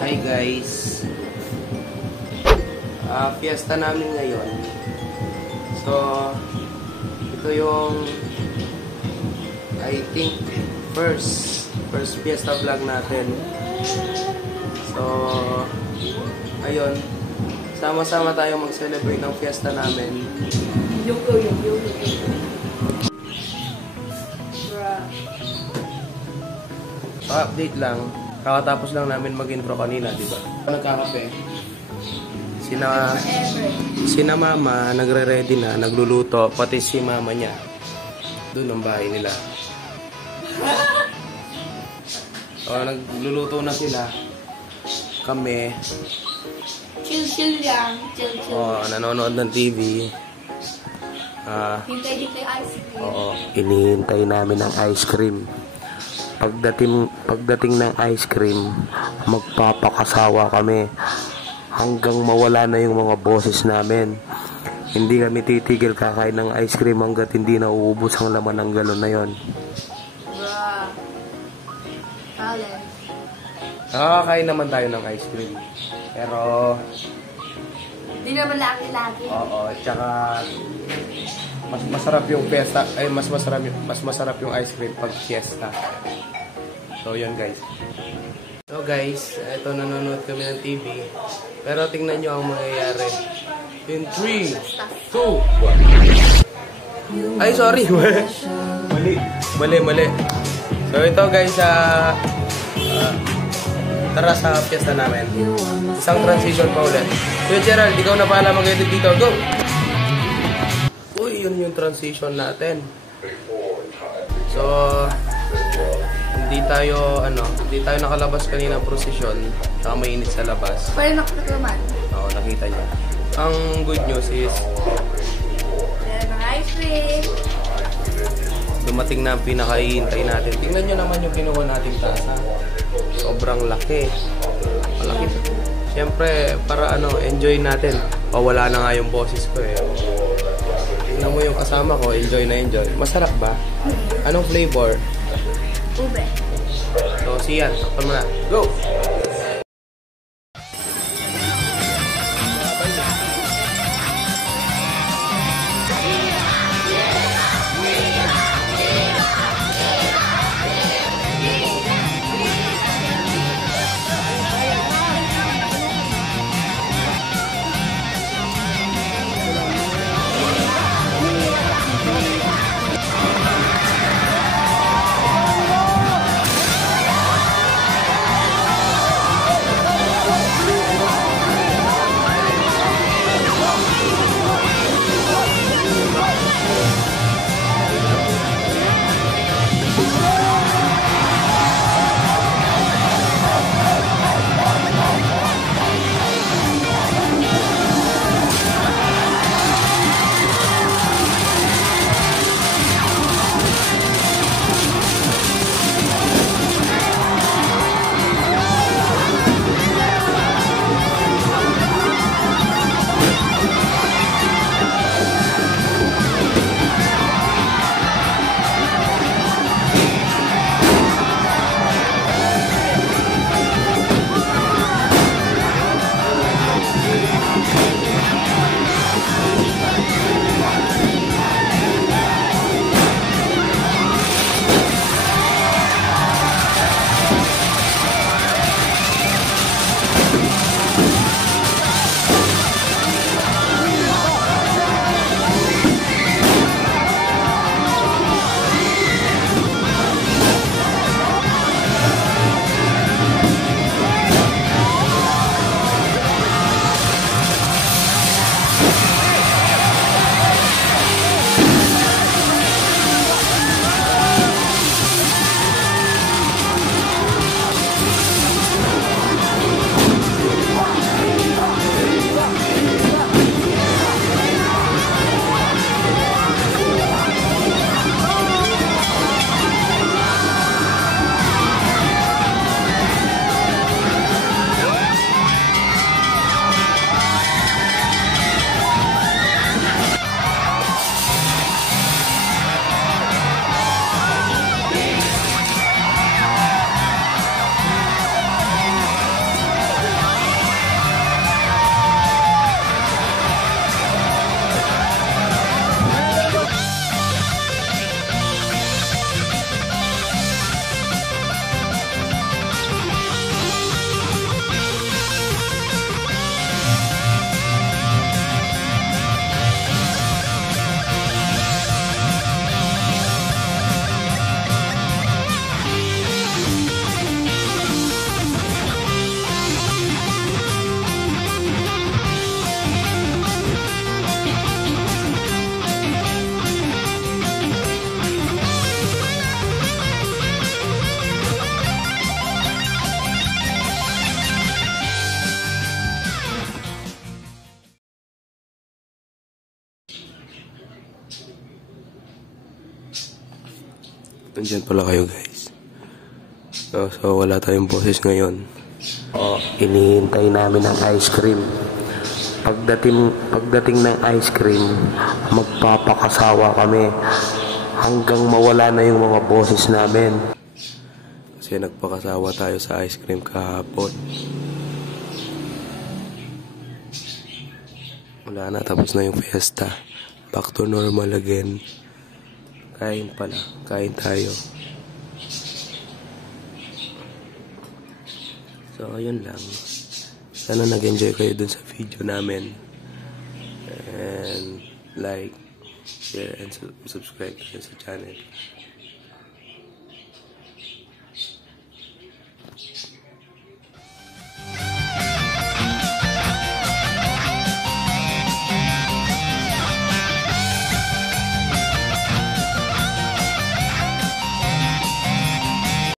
Hi guys. Fiesta namin ngayon. So, ito yung I think first fiesta vlog natin. So, ayun. Sama-sama tayo mag-celebrate ng fiesta namin. Update lang. Kakatapos lang namin mag-intro kanina, di ba? Nagkakape. Sina mama, nagre-ready na, nagluluto, pati si mama niya. Doon ang bahay nila. O, nagluluto na sila. Kami. Chill lang. Chill. O, nanonood ng TV. Hintay ice cream. Oo, inihintay namin ang ice cream. Pagdating ng ice cream, magpapakasawa kami hanggang mawala na yung mga boses namin. Hindi kami titigil kakain ng ice cream hanggat hindi nauubos ang laman ng galon na yon. Bruh. Talent. Nakakain naman tayo ng ice cream. Pero, Di naman laki-laki. oo, tsaka mas masarap yung fiesta, ay mas masarap yung ice cream pag fiesta. So, yun guys. So guys, ito nanonood kami ng TV. Pero tingnan nyo ang mangyayari. In 3, 2, 1. Ay, sorry. Mali. So, ito guys, tara sa fiesta namin. Isang transition pa ulit. So, Gerald, ikaw na pala mag-edit dito. Go! Uy, yun yung transition natin. So, hindi tayo nakalabas kanina ng prosesyon. Saka mainit sa labas. Pero nakakaman. Oo, nakita niyo. Ang good news is, Meron ng ice cream. dumating na ang pinakahihintay natin. Tingnan nyo naman yung kinuha nating tasa. Sobrang laki. Malaki. Siyempre, para enjoy natin. Wala na nga yung boses ko eh. Tingnan mo yung kasama ko, enjoy na enjoy. Masarap ba? Anong flavor? Ube. So, siyan. Takpan mo na. Go! Nandiyan pala kayo guys. So wala tayong boses ngayon. Inihintay namin ang ice cream. Pagdating ng ice cream, magpapakasawa kami hanggang mawala na yung mga boses namin. Kasi nagpakasawa tayo sa ice cream kahapon. Wala na, tapos na yung fiesta. Back to normal again. Kain pala, kain tayo. So, ayun lang. Sana nag-enjoy kayo dun sa video namin. And like, share, and subscribe sa channel.